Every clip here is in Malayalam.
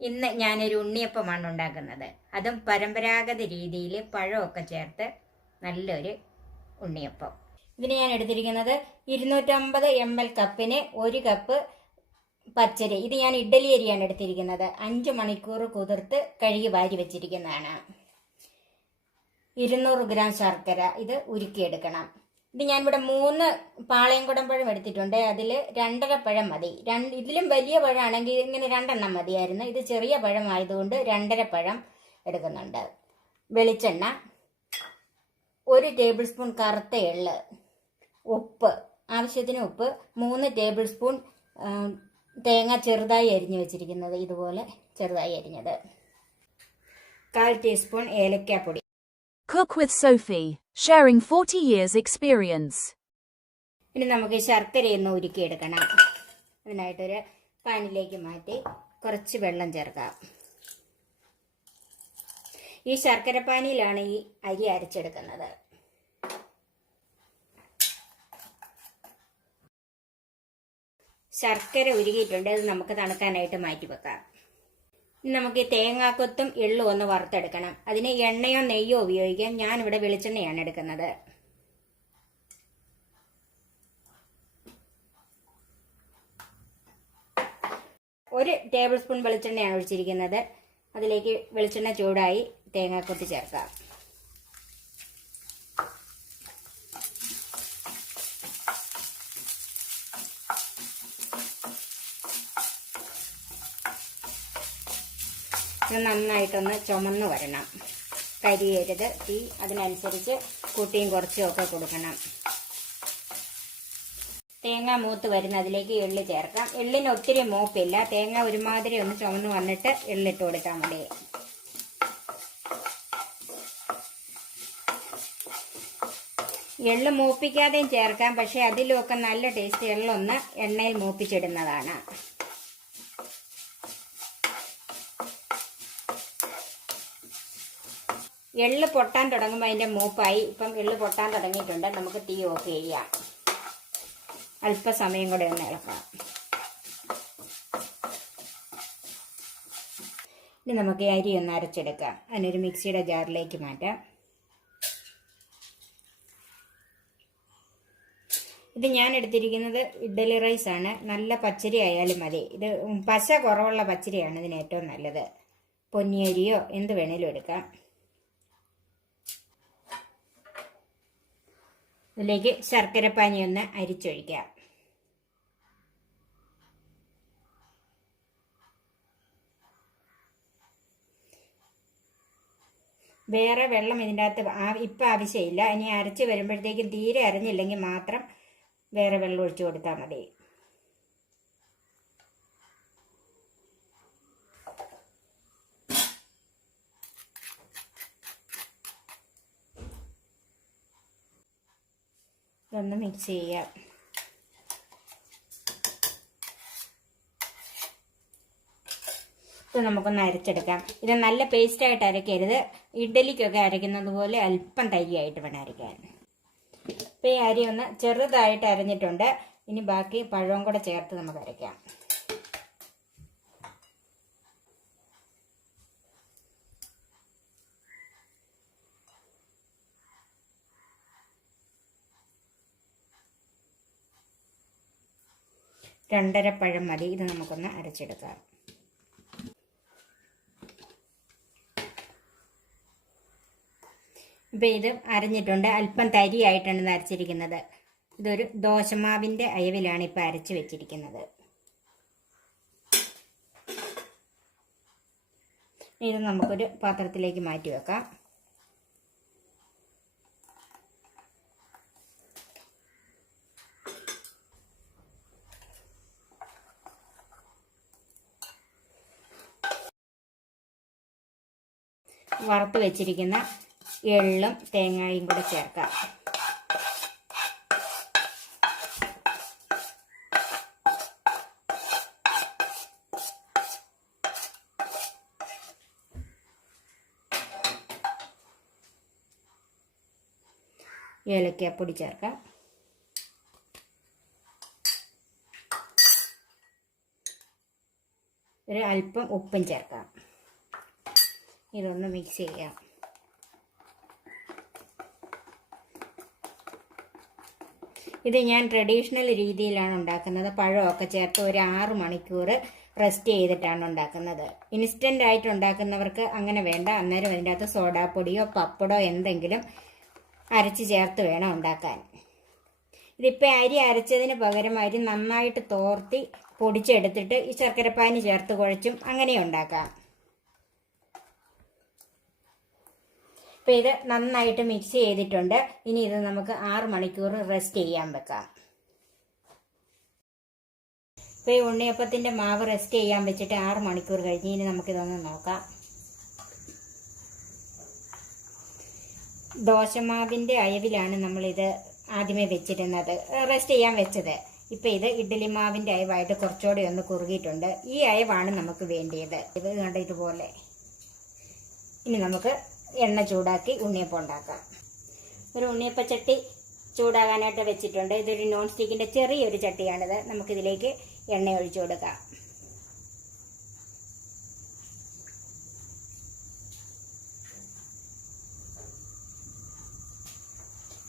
ഇന്ന് ഞാനൊരു ഉണ്ണിയപ്പമാണ് ഉണ്ടാക്കുന്നത്. അതും പരമ്പരാഗത രീതിയിൽ പഴമൊക്കെ ചേർത്ത് നല്ലൊരു ഉണ്ണിയപ്പം. ഇതിന് ഞാൻ എടുത്തിരിക്കുന്നത് 250 ml കപ്പിന് 1 കപ്പ് പച്ചരി. ഇത് ഞാൻ ഇഡ്ഡലി അരിയാണ് എടുത്തിരിക്കുന്നത്. 5 മണിക്കൂർ കുതിർത്ത് കഴുകി വാരി വെച്ചിരിക്കുന്നതാണ്. 200 ഗ്രാം ശർക്കര, ഇത് ഉരുക്കിയെടുക്കണം. ഇത് ഞാനിവിടെ 3 പാളയംകുടം പഴം എടുത്തിട്ടുണ്ട്. അതിൽ 2.5 പഴം മതി. ഇതിലും വലിയ പഴമാണെങ്കിൽ ഇങ്ങനെ 2 എണ്ണം മതിയായിരുന്നു. ഇത് ചെറിയ പഴമായതുകൊണ്ട് 2.5 പഴം എടുക്കുന്നുണ്ട്. വെളിച്ചെണ്ണ, 1 ടേബിൾ സ്പൂൺ കറുത്ത എള്ള്, ഉപ്പ്, ആവശ്യത്തിന് ഉപ്പ്, 3 ടേബിൾ സ്പൂൺ തേങ്ങ ചെറുതായി അരിഞ്ഞു വെച്ചിരിക്കുന്നത്, ഇതുപോലെ ചെറുതായി അരിഞ്ഞത്, 1/4 teaspoon ഏലക്കാപ്പൊടി. Cook with Sophie, sharing 40 years experience. ഇനി നമുക്ക് ശർക്കരയൊന്ന് ഉരുക്കിയെടുക്കണം. അതിനായിട്ടൊരു പാനിലേക്ക് മാറ്റി കുറച്ച് വെള്ളം ചേർക്കാം. ഈ ശർക്കര പാനിയിലാണ് ഈ അരി അരച്ചെടുക്കുന്നത്. ശർക്കര ഉരുകിയിട്ടുണ്ട്. അത് നമുക്ക് തണുക്കാനായിട്ട് മാറ്റി വെക്കാം. ഇനി നമുക്ക് ഈ തേങ്ങാക്കൊത്തും എള്ളും ഒന്ന് വറുത്തെടുക്കണം. അതിന് എണ്ണയോ നെയ്യോ ഉപയോഗിക്കാം. ഞാനിവിടെ വെളിച്ചെണ്ണയാണ് എടുക്കുന്നത്. ഒരു ടേബിൾ സ്പൂൺ വെളിച്ചെണ്ണയാണ് ഒഴിച്ചിരിക്കുന്നത്. അതിലേക്ക് വെളിച്ചെണ്ണ ചൂടായി തേങ്ങാക്കൊത്ത് ചേർക്കാം. ഇത് നന്നായിട്ടൊന്ന് ചുമന്ന് വരണം. കരിയരുത്. തീ അതിനനുസരിച്ച് കൂട്ടിയും കുറച്ചും ഒക്കെ കൊടുക്കണം. തേങ്ങ മൂത്ത് വരുന്ന അതിലേക്ക് എള്ള് ചേർക്കാം. എള്ളിന് ഒത്തിരി മൂപ്പില്ല. തേങ്ങ ഒരുമാതിരി ഒന്ന് ചുമന്ന് വന്നിട്ട് എള്ളിട്ട് കൊടുത്താൽ മതി. എള്ള് മൂപ്പിക്കാതെയും ചേർക്കാം. പക്ഷെ അതിലൊക്കെ നല്ല ടേസ്റ്റ് എള്ളൊന്ന് എണ്ണയിൽ മൂപ്പിച്ചിടുന്നതാണ്. എള്ള് പൊട്ടാൻ തുടങ്ങുമ്പോൾ അതിൻ്റെ മൂപ്പായി. ഇപ്പം എള്ള് പൊട്ടാൻ തുടങ്ങിയിട്ടുണ്ട്. നമുക്ക് തീ ഓഫ് ചെയ്യാം. അല്പസമയം കൂടെ ഒന്ന് ഇളക്കാം. ഇനി നമുക്ക് ഈ അരി ഒന്ന് അരച്ചെടുക്കാം. അതിനൊരു മിക്സിയുടെ ജാറിലേക്ക് മാറ്റാം. ഇത് ഞാൻ എടുത്തിരിക്കുന്നത് ഇഡ്ഡലി റൈസാണ്. നല്ല പച്ചരി ആയാലും മതി. ഇത് പശ കുറവുള്ള പച്ചരിയാണ് ഇതിന് ഏറ്റവും നല്ലത്. പൊന്നിയരിയോ എന്ത് വേണേലും എടുക്കാം. ഇതിലേക്ക് ശർക്കരപ്പാനി ഒന്ന് അരിച്ചൊഴിക്കാം. വേറെ വെള്ളം ഇതിൻ്റെ അകത്ത് ഇപ്പം ആവശ്യമില്ല. ഇനി അരച്ച് വരുമ്പോഴത്തേക്കും തീരെ അരഞ്ഞില്ലെങ്കിൽ മാത്രം വേറെ വെള്ളം ഒഴിച്ചു കൊടുത്താൽ മതി. ഇതൊന്ന് മിക്സ് ചെയ്യാം. ഇത് നമുക്കൊന്ന് അരച്ചെടുക്കാം. ഇത് നല്ല പേസ്റ്റായിട്ട് അരയ്ക്കരുത്. ഇഡ്ഡലിക്കൊക്കെ അരയ്ക്കുന്നത് പോലെ അല്പം തരിയായിട്ട് വേണം അരയ്ക്കാൻ. ഇപ്പം ഈ അരി ഒന്ന് ചെറുതായിട്ട് അരഞ്ഞിട്ടുണ്ട്. ഇനി ബാക്കി പഴവും കൂടെ ചേർത്ത് നമുക്ക് അരയ്ക്കാം. രണ്ടര പഴം മതി. ഇത് നമുക്കൊന്ന് അരച്ചെടുക്കാം. ഇപ്പം ഇത് അരഞ്ഞിട്ടുണ്ട്. അല്പം തരിയായിട്ടാണ് ഇത് അരച്ചിരിക്കുന്നത്. ഇതൊരു ദോശമാവിൻ്റെ അയവിലാണ് ഇപ്പം അരച്ച് വെച്ചിരിക്കുന്നത്. ഇത് നമുക്കൊരു പാത്രത്തിലേക്ക് മാറ്റി വെക്കാം. വറുത്ത് വെച്ചിരിക്കുന്ന എള്ളും തേങ്ങയും കൂടെ ചേർക്കാം. ഏലക്കാപ്പൊടി ചേർക്കാം. ഒരു അല്പം ഉപ്പും ചേർക്കാം. ഇതൊന്ന് മിക്സ് ചെയ്യാം. ഇത് ഞാൻ ട്രഡീഷണൽ രീതിയിലാണ് ഉണ്ടാക്കുന്നത്. പഴമൊക്കെ ചേർത്ത് ഒരു 6 മണിക്കൂർ റെസ്റ്റ് ചെയ്തിട്ടാണ് ഉണ്ടാക്കുന്നത്. ഇൻസ്റ്റൻ്റ് ആയിട്ട് ഉണ്ടാക്കുന്നവർക്ക് അങ്ങനെ വേണ്ട. അന്നേരം അതിൻ്റെ അകത്ത് സോഡാപ്പൊടിയോ പപ്പടോ എന്തെങ്കിലും അരച്ച് ചേർത്ത് വേണം ഉണ്ടാക്കാൻ. ഇതിപ്പോൾ അരി അരച്ചതിന് പകരം അരി നന്നായിട്ട് തോർത്തി പൊടിച്ചെടുത്തിട്ട് ഈ ശർക്കരപ്പാനി ചേർത്ത് കുഴച്ചും അങ്ങനെ ഉണ്ടാക്കാം. ഇപ്പം ഇത് നന്നായിട്ട് മിക്സ് ചെയ്തിട്ടുണ്ട്. ഇനി ഇത് നമുക്ക് 6 മണിക്കൂർ റെസ്റ്റ് ചെയ്യാൻ വെക്കാം. ഇപ്പം ഈ ഉണ്ണിയപ്പത്തിൻ്റെ മാവ് റെസ്റ്റ് ചെയ്യാൻ വെച്ചിട്ട് 6 മണിക്കൂർ കഴിഞ്ഞ് ഇനി നമുക്കിതൊന്ന് നോക്കാം. ദോശമാവിൻ്റെ അയവിലാണ് നമ്മളിത് ആദ്യമേ വെച്ചിരുന്നത്, റെസ്റ്റ് ചെയ്യാൻ വെച്ചത്. ഇപ്പം ഇത് ഇഡ്ഡലി മാവിൻ്റെ അയവായിട്ട് കുറച്ചുകൂടി ഒന്ന് കുറുകിയിട്ടുണ്ട്. ഈ അയവാണ് നമുക്ക് വേണ്ടിയത്. ഇത് കണ്ട ഇതുപോലെ. ഇനി നമുക്ക് എണ്ണ ചൂടാക്കി ഉണ്ണിയപ്പം ഉണ്ടാക്കാം. ഒരു ഉണ്ണിയപ്പച്ചട്ടി ചൂടാകാനായിട്ട് വെച്ചിട്ടുണ്ട്. ഇതൊരു നോൺ സ്റ്റിക്കിൻ്റെ ചെറിയൊരു ചട്ടിയാണിത്. നമുക്കിതിലേക്ക് എണ്ണ ഒഴിച്ചു കൊടുക്കാം.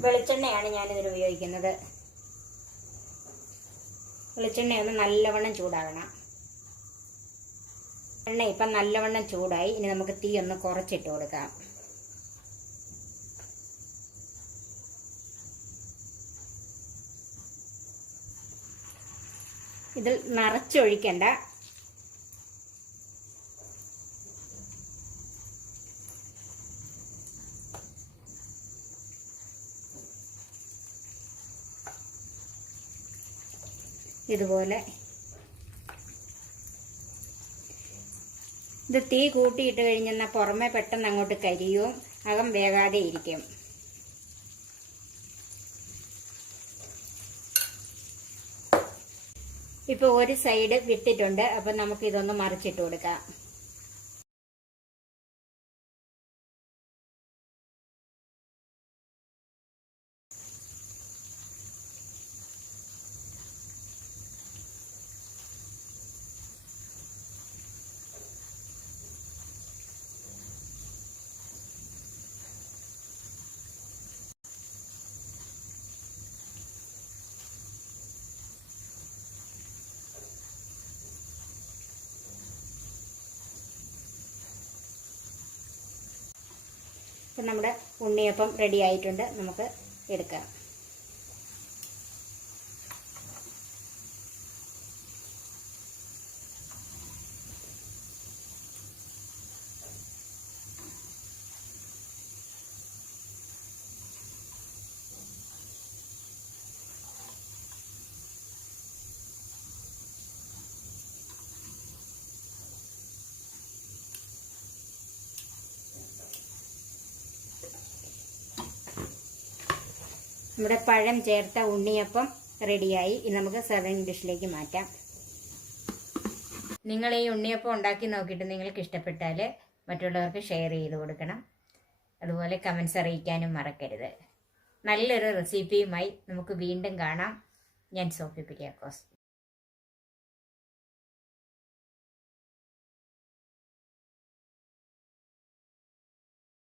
വെളിച്ചെണ്ണയാണ് ഞാനിതിൽ ഉപയോഗിക്കുന്നത്. വെളിച്ചെണ്ണയൊന്ന് നല്ലവണ്ണം ചൂടാകണം. എണ്ണ ഇപ്പം നല്ലവണ്ണം ചൂടായി. ഇനി നമുക്ക് തീ ഒന്ന് കുറച്ചിട്ട് കൊടുക്കാം. ഇതിൽ നിറച്ചൊഴിക്കണ്ട. ഇതുപോലെ ഇത് തീ കൂട്ടിയിട്ട് കഴിഞ്ഞാൽ പുറമെ പെട്ടെന്ന് അങ്ങോട്ട് കരിയും, അകം വേകാതെ ഇരിക്കും. ഇപ്പോൾ ഒരു സൈഡ് വിട്ടിട്ടുണ്ട്. അപ്പം നമുക്ക് ഇതൊന്ന് മറിച്ചിട്ട് കൊടുക്കാം. ഇപ്പം നമ്മുടെ ഉണ്ണിയപ്പം റെഡി ആയിട്ടുണ്ട്. നമുക്ക് എടുക്കാം. നമ്മുടെ പഴം ചേർത്ത ഉണ്ണിയപ്പം റെഡിയായി. ഇനി നമുക്ക് സെർവിങ് ഡിഷിലേക്ക് മാറ്റാം. നിങ്ങൾ ഈ ഉണ്ണിയപ്പം ഉണ്ടാക്കി നോക്കിയിട്ട് നിങ്ങൾക്ക് ഇഷ്ടപ്പെട്ടാൽ മറ്റുള്ളവർക്ക് ഷെയർ ചെയ്ത് കൊടുക്കണം. അതുപോലെ കമൻസ് അറിയിക്കാനും മറക്കരുത്. നല്ലൊരു റെസിപ്പിയുമായി നമുക്ക് വീണ്ടും കാണാം. ഞാൻ സോഫി കുര്യാക്കോസ്.